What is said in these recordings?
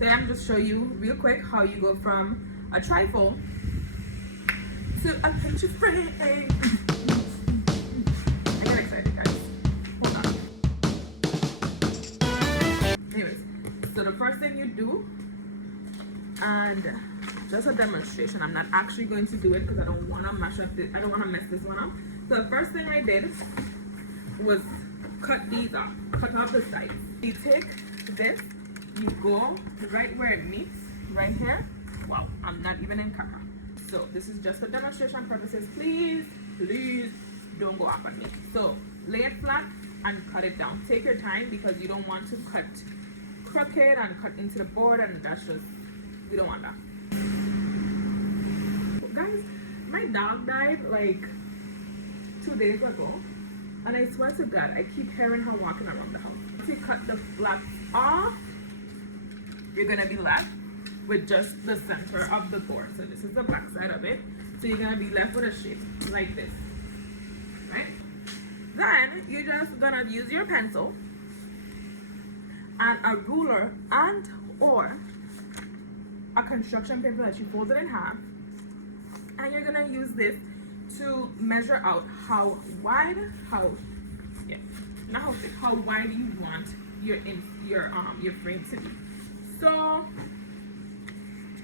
Today I'm just show you real quick how you go from a trifold to a picture frame. I get excited, guys. Hold on. Anyways, so the first thing you do, and just a demonstration, I'm not actually going to do it because I don't want to mash up this, I don't want to mess this one up. So the first thing I did was cut these off, cut off the sides. You take this, you go right where it meets, right here. Wow, I'm not even in camera. So this is just for demonstration purposes. Please don't go up on me. So lay it flat and cut it down. Take your time because you don't want to cut crooked and cut into the board, and that's just, we don't want that. Guys, my dog died like 2 days ago, and I swear to God, I keep hearing her walking around the house. Once you cut the flaps off, you're gonna be left with just the center of the board. So this is the back side of it. So you're gonna be left with a shape like this, right? Then you're just gonna use your pencil and a ruler and or a construction paper that you folded in half, and you're gonna use this to measure out how wide, how wide you want your frame to be. So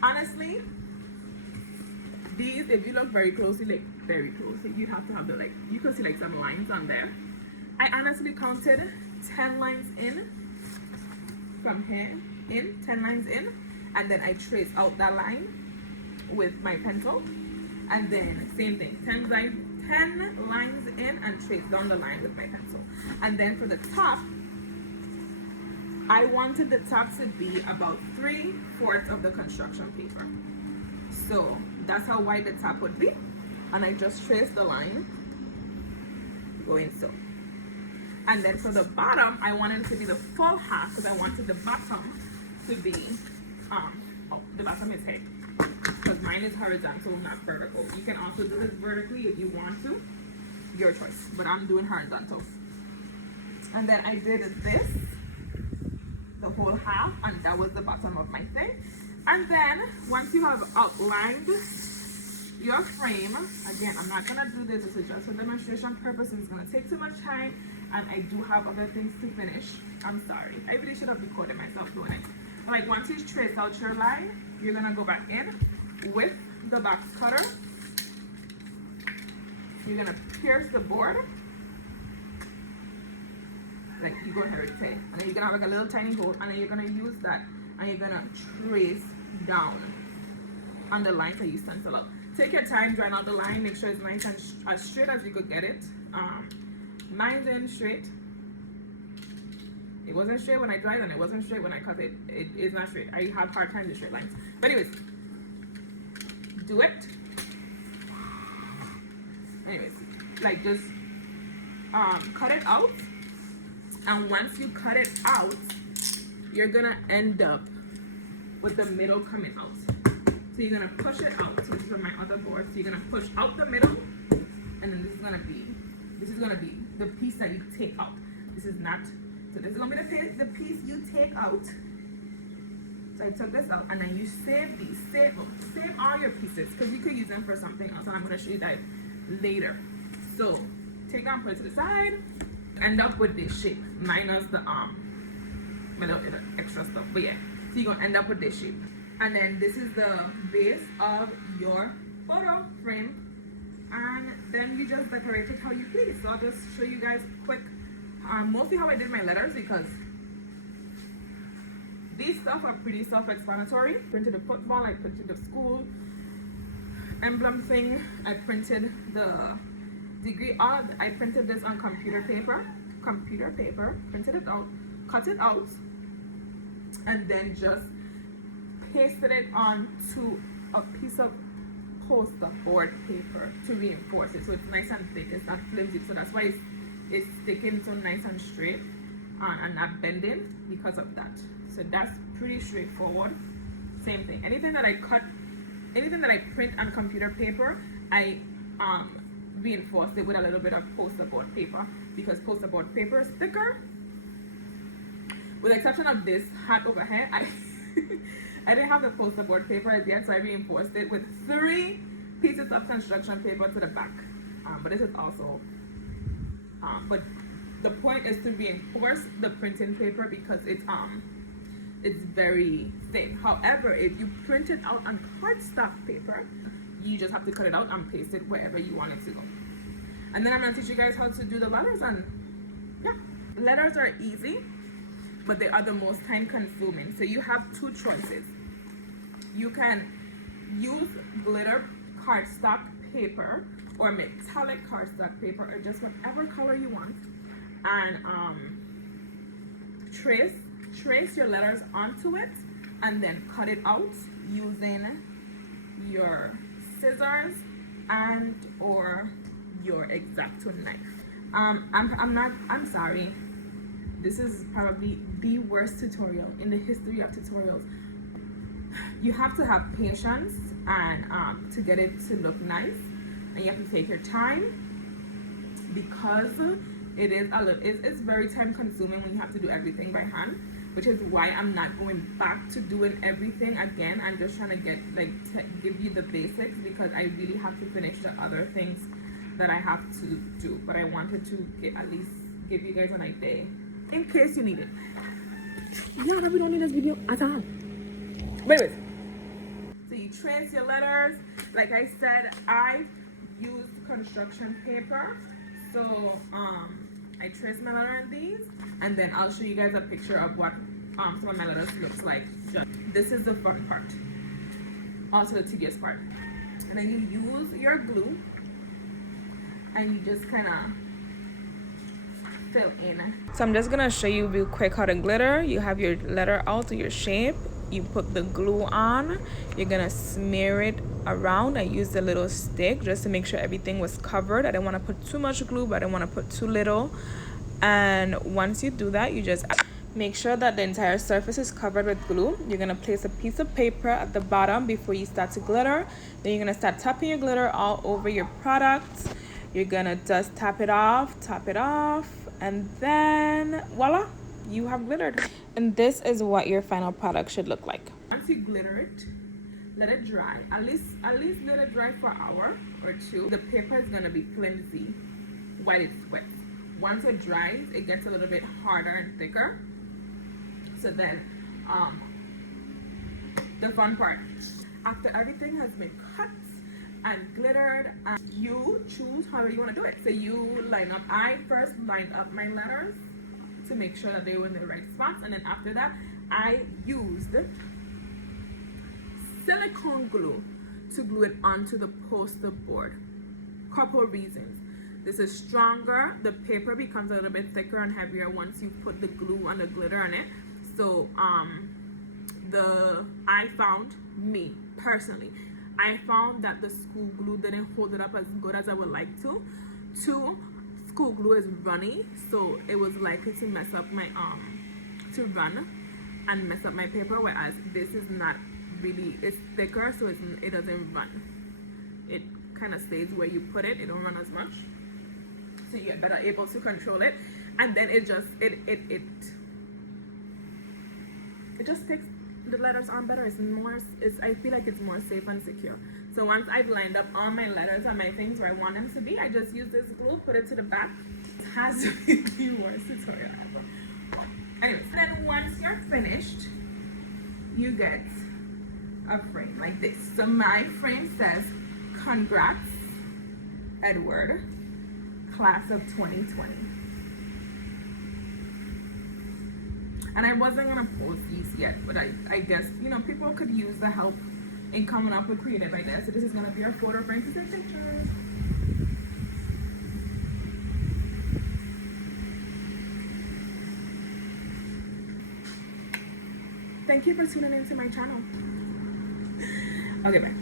honestly, these, if you look very closely, you have to have the, like, you can see like some lines on there. I honestly counted 10 lines in from here, 10 lines in, and then I traced out that line with my pencil, and then same thing, 10 lines in and trace down the line with my pencil. And then for the top, I wanted the top to be about 3/4 of the construction paper. So that's how wide the top would be. And I just traced the line going so. And then for the bottom, I wanted it to be the full half because I wanted the bottom to be, the bottom is head. Because mine is horizontal, not vertical. You can also do this vertically if you want to, your choice. But I'm doing horizontal. And then I did this, the whole half, and that was the bottom of my thing. And then once you have outlined your frame, again, I'm not gonna do this, this is just for demonstration purposes. It's gonna take too much time, and I do have other things to finish. I'm sorry, I really should have recorded myself doing it. Like, once you trace out your line, you're gonna go back in with the box cutter. You're gonna pierce the board, like you go ahead and say, and then you're gonna have like a little tiny hole, and then you're gonna use that, and you're gonna trace down on the lines that you stencil out. Take your time drawing out the line, make sure it's nice and as straight as you could get it. Mine's in straight. It wasn't straight when I dried, and it wasn't straight when I cut it. It is not straight. I have hard time with straight lines. But anyways, do it. Anyways, like just cut it out. And once you cut it out, you're gonna end up with the middle coming out. So you're gonna push it out. So this is on my other board. So you're gonna push out the middle, and then this is gonna be the piece that you take out. This is not. So this is gonna be the piece you take out. So I took this out, and then you save these. Save all your pieces because you could use them for something else, and I'm gonna show you that later. So take them, put it to the side. End up with this shape minus the little extra stuff, but yeah, so you're gonna end up with this shape. And then this is the base of your photo frame, and then you just decorate it how you please. So I'll just show you guys quick, mostly how I did my letters, because these stuff are pretty self-explanatory. Printed a football, I printed the school emblem thing, I printed the degree. I printed this on computer paper, printed it out, cut it out, and then just pasted it onto a piece of poster board paper to reinforce it, so it's nice and thick, it's not flimsy. So that's why it's sticking so nice and straight and not bending because of that. So that's pretty straightforward. Same thing, anything that I print on computer paper, I reinforced it with a little bit of poster board paper, because poster board paper is thicker. With the exception of this hat over here, I didn't have the poster board paper as yet, so I reinforced it with 3 pieces of construction paper to the back. But this is also, but the point is to reinforce the printing paper because it's very thin. However, if you print it out on cardstock paper, you just have to cut it out and paste it wherever you want it to go. And then I'm gonna teach you guys how to do the letters, and yeah, letters are easy, but they are the most time consuming. So you have 2 choices. You can use glitter cardstock paper or metallic cardstock paper or just whatever color you want, and trace your letters onto it and then cut it out using your scissors and or your X-Acto knife. I'm sorry, this is probably the worst tutorial in the history of tutorials. You have to have patience and to get it to look nice, and you have to take your time because it is it's very time consuming when you have to do everything by hand, which is why I'm not going back to doing everything again. I'm just trying to get give you the basics because I really have to finish the other things that I have to do, but I wanted to at least give you guys an idea in case you need it. Yeah, we don't need this video at all. Wait. So you trace your letters. Like I said, I used construction paper, so I trace my letter in these, and then I'll show you guys a picture of what some of my letters looks like. This is the fun part, also the tedious part. And then you use your glue and you just kind of fill in. So I'm just gonna show you real quick how to glitter. You have your letter out to your shape, you put the glue on, you're gonna smear it around. I used a little stick just to make sure everything was covered. I didn't want to put too much glue, but I didn't want to put too little. And once you do that, you just make sure that the entire surface is covered with glue. You're gonna place a piece of paper at the bottom before you start to glitter. Then you're gonna start tapping your glitter all over your product. You're gonna just tap it off, and then voila, you have glittered. And this is what your final product should look like. Once you glitter it, let it dry. At least let it dry for an hour or 2. The paper is gonna be flimsy while it's wet. Once it dries, it gets a little bit harder and thicker. So then, the fun part, after everything has been cut and glittered, you choose how you want to do it. So you line up. I first lined up my letters to make sure that they were in the right spots, and then after that, I used silicone glue to glue it onto the poster board. Couple reasons. This is stronger. The paper becomes a little bit thicker and heavier once you put the glue and the glitter on it. So I found that the school glue didn't hold it up as good as I would like to. 2, school glue is runny, so it was likely to mess up my to run and mess up my paper, whereas this is not really, it's thicker, so it doesn't run. It kind of stays where you put it. It don't run as much, so you get better able to control it. And then it just sticks the letters on better. I feel like it's more safe and secure. So once I've lined up all my letters and my things where I want them to be, I just use this glue, put it to the back. It has to be the worst tutorial ever. Anyways, then once you're finished, you get a frame like this. So my frame says, "Congrats, Edward, class of 2020." And I wasn't gonna post these yet, but I guess, people could use the help in coming up with creative ideas. So this is gonna be our photo frame to take pictures. Thank you for tuning into my channel. Okay, bye.